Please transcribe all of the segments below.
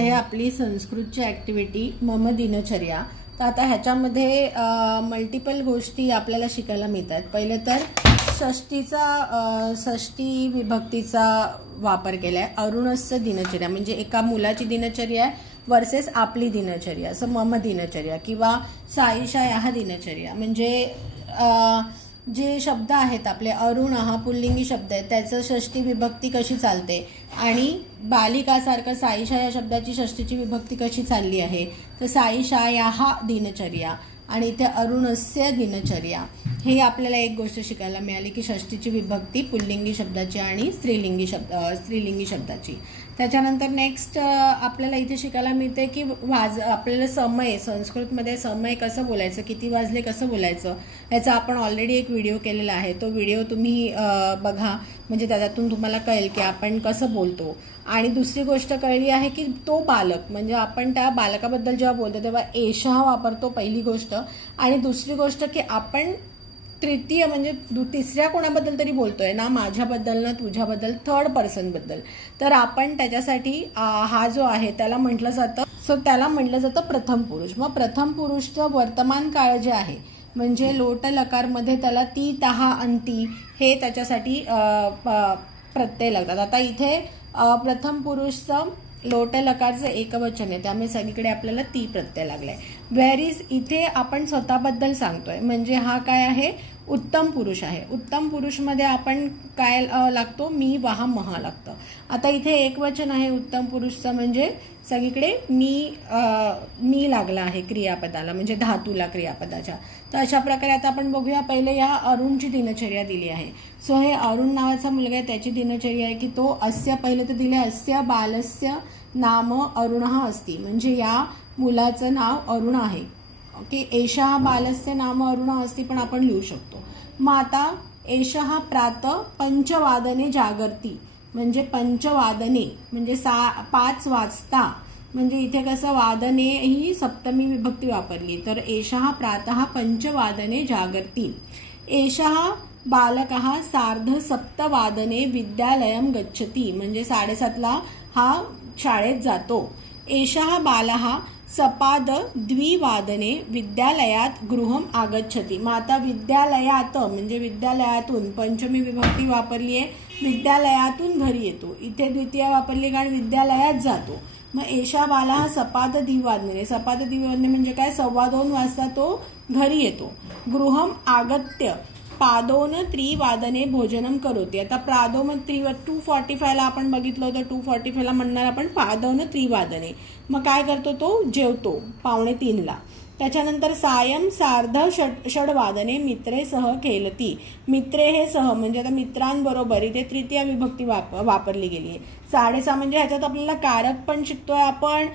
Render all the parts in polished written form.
आहे आपली संस्कृतची ॲक्टिव्हिटी मम दिनचर्या। तर आता ह्याच्यामध्ये मल्टिपल गोष्टी आपल्याला शिकायला मिळतात। पहिले तर षष्टी विभक्तीचा वापर केलाय। अरुणस्य दिनचर्या म्हणजे एका मुलाची दिनचर्या आहे वर्सेस आपली दिनचर्या, असं मम दिनचर्या किंवा साईशा या दिनचर्या। म्हणजे जे शब्द आहेत आपले, अरुण हा पुल्लिंगी शब्द आहे, त्याचं षष्टी विभक्ती कशी चालते आणि बालिकासारखं साईशा या शब्दाची षष्टीची विभक्ती कशी चालली आहे। तर साईशा या दिनचर्या आणि इथे अरुणस्य दिनचर्या, हे आपल्याला एक गोष्ट शिकायला मिळाली की षष्टीची विभक्ती पुल्लिंगी शब्दाची आणि स्त्रीलिंगी शब्दाची। त्याच्यानंतर नेक्स्ट आपल्याला इथे शिकायला मिळते की आपल्याला समय, संस्कृतमध्ये समय कसं बोलायचं, किती वाजले कसं बोलायचं, याचा आपण ऑलरेडी एक व्हिडिओ केलेला आहे। तो व्हिडिओ तुम्ही बघा, म्हणजे त्यातून तुम्हाला कळेल की आपण कसं बोलतो। आणि दुसरी गोष्ट कळली आहे की तो बालक, म्हणजे आपण त्या बालकाबद्दल जेव्हा बोलतो तेव्हा एषः वापरतो, पहिली गोष्ट। आणि दुसरी गोष्ट की आपण तृतीय म्हणजे तिसऱ्या कोणाबद्दल तरी बोलतोय ना, माझ्याबद्दल ना तुझ्याबद्दल, थर्ड पर्सन बद्दल, तर आपण त्याच्यासाठी हा जो आहे त्याला म्हटलं जातं प्रथम पुरुष। मग प्रथम पुरुषचं वर्तमान काळ जे आहे म्हणजे लोट लकारमध्ये त्याला ती, तहा, अंती हे त्याच्यासाठी प्रत्यय लागतात। आता इथे प्रथम पुरुषचं लोट लकारचं एकवचन आहे, त्यामुळे सगळीकडे आपल्याला ती प्रत्यय लागलाय। व्हेअर इथे आपण स्वतःबद्दल सांगतोय, म्हणजे हा काय आहे, उत्तम पुरुष आहे। उत्तम पुरुषमध्ये आपण काय लागतो, मी, वहा, महा लागतं। आता इथे एकवचन आहे उत्तम पुरुषचं, म्हणजे सगळीकडे मी लागला आहे क्रियापदाला, म्हणजे धातूला क्रियापदाच्या। तर अशा प्रकारे आता आपण बघूया। पहिले या अरुणची दिनचर्या दिली आहे। सो हे अरुण नावाचा मुलगा आहे, त्याची दिनचर्या आहे की तो अस्य, पहिले तर दिले अस्य बालस्य नाम अरुणः अस्ति, म्हणजे या मुलाचं नाव अरुण आहे। ओके, एषः बालस्य नाम अरुणः अस्ति पण आपण लिहू शकतो। मग आता एषः प्रातः पंचवादने जागर्ति, म्हणजे पंचवादने म्हणजे 5 वाजता, म्हणजे इथे कसं वादने ही सप्तमी विभक्ती वापरली, तर एषः प्रातः पंचवादने जागर्ति। एषः बालकः सार्ध सप्तवादने विद्यालयं गच्छति, म्हणजे 7:30ला हा शाळेत जातो। एषः बालः सपाद द्विवादने विद्यालयात गृहम आगच्छति। मग आता विद्यालयात म्हणजे विद्यालयातून, पंचमी विभक्ती वापरली आहे, विद्यालयातून घरी येतो। इथे द्वितीय वापरली कारण विद्यालयात जातो। मग एषा बालः सपाद द्विवादने, सपाद द्विवादने म्हणजे काय, 2:15 वाजता तो घरी येतो। गृहम आगत्य पादोन त्रिवादने भोजनम करोति। आता प्रादोन 2:45 ला आपण बघितलं होतं, 2:45 ला म्हणणार आपण पादोन त्रिवादने। मग काय करतो, तो जेवतो 2:45 ला। त्याच्यानंतर सायं सार्ध षड्वादने मित्रे सह खेलती। मित्रे हे सह म्हणजे आता मित्रांबरोबर, इथे तृतीय विभक्ती वापरली गेली आहे। 6:30 म्हणजे ह्याच्यात आपल्याला कारक पण शिकतोय आपण,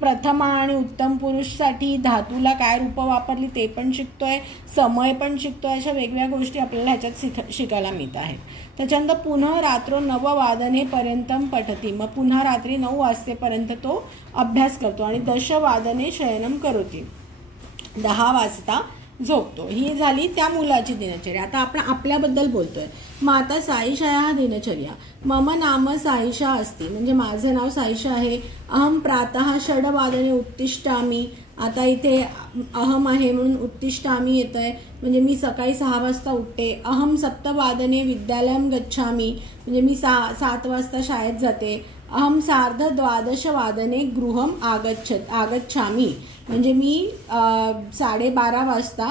प्रथमा आणि उत्तम पुरुषसाठी धातूला काय रूप वापरली ते पण शिकतोय, समय पण शिकतोय। अशा वेगवेगळ्या गोष्टी आपल्याला ह्याच्यात शिकायला मिळत आहेत। त्याच्यानंतर पुन्हा रात्र 9 वादने पर्यंतम पठती, मग पुन्हा रात्री 9 वाजतेपर्यंत तो अभ्यास करतो। आणि 10 वादने शयनम करोति, 10 वाजता झोपतो। ही झाली त्या मुलाची दिनचर्या। आता आपण आपल्याबद्दल बोलतोय। मग आता साईशा दिनचर्या, मम नाम साईशा अस्ति, म्हणजे माझं नाव साईशा आहे। अहम प्रातः षड्वादने उत्तिष्ठामि, आता इथे अहम आहे म्हणून उत्तिष्ठामि येतंय, म्हणजे मी सकाळी 6 वाजता उठते। अहम सप्तवादने विद्यालयं गच्छामि, म्हणजे मी 7 वाजता शाळेत जाते। अहम सार्ध 12 वादने गृहम आगच्छामि, म्हणजे मी 12:30 वाजता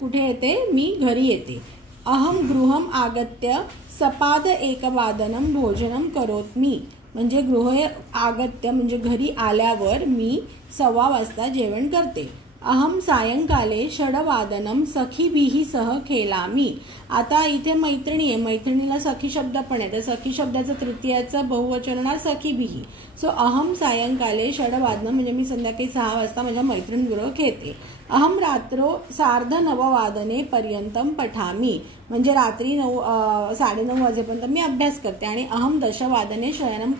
कुठे येते, मी घरी येते। अहम गृहम आगत्य सपाद 1 वादनम भोजनम करोत्मि, म्हणजे गृह आगत्य म्हणजे घरी आल्यावर मी 1:15 वाजता जेवण करते। अहम सायंकाले षड्वादनम सखीभिः सह खेलामी, आता इथे मैत्रिणी आहे, मैत्रिणीला सखी शब्द पण आहे, तर सखी शब्दाचं तृतीयाचं बहुवचन सखीभिः। सो अहम सायंकाले षड्वादनम म्हणजे मी संध्याकाळी 6 वाजता माझ्या मैत्रिणीबरोबर खेळते। अहम रात्रो सार्ध 9 वादने पर्यंतम पठामी, म्हणजे रात्री 9:30 वाजेपर्यंत मी अभ्यास करते। आणि अहम 10 वादने शयनम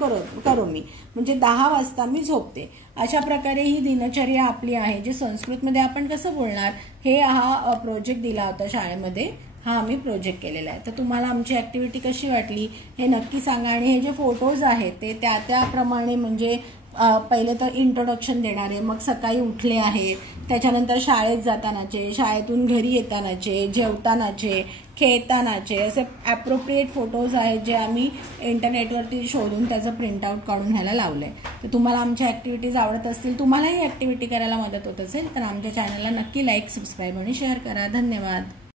करोमी, म्हणजे 10 वाजता मी झोपते। अशा प्रकारे ही दिनचर्या आपली आहे, जे संस्कृतमध्ये आपण कसं बोलणार हे हा प्रोजेक्ट दिला होता शाळेमध्ये, हा आम्ही प्रोजेक्ट केलेला आहे. तर तुम्हाला आमची ॲक्टिव्हिटी कशी वाटली हे नक्की सांगा. आणि हे जे फोटोज आहेत ते त्याप्रमाणे म्हणजे पहिले तर इंट्रोडक्शन देणारे, मग सकाळी उठले आहे, त्याच्यानंतर शाळेत जातानाचे, शाळेतून घरी येतानाचे, जेवतानाचे, खेळतानाचे, असे ॲप्रोप्रिएट फोटोज आहेत जे आम्ही इंटरनेटवरती शोधून त्याचं प्रिंटआउट काढून ह्याला लावलं आहे. तर तुम्हाला आमच्या ॲक्टिव्हिटीज आवडत असतील, तुम्हालाही ॲक्टिव्हिटी करायला मदत होत असेल तर आमच्या चॅनलला नक्की लाईक, सबस्क्राईब आणि शेअर करा. धन्यवाद.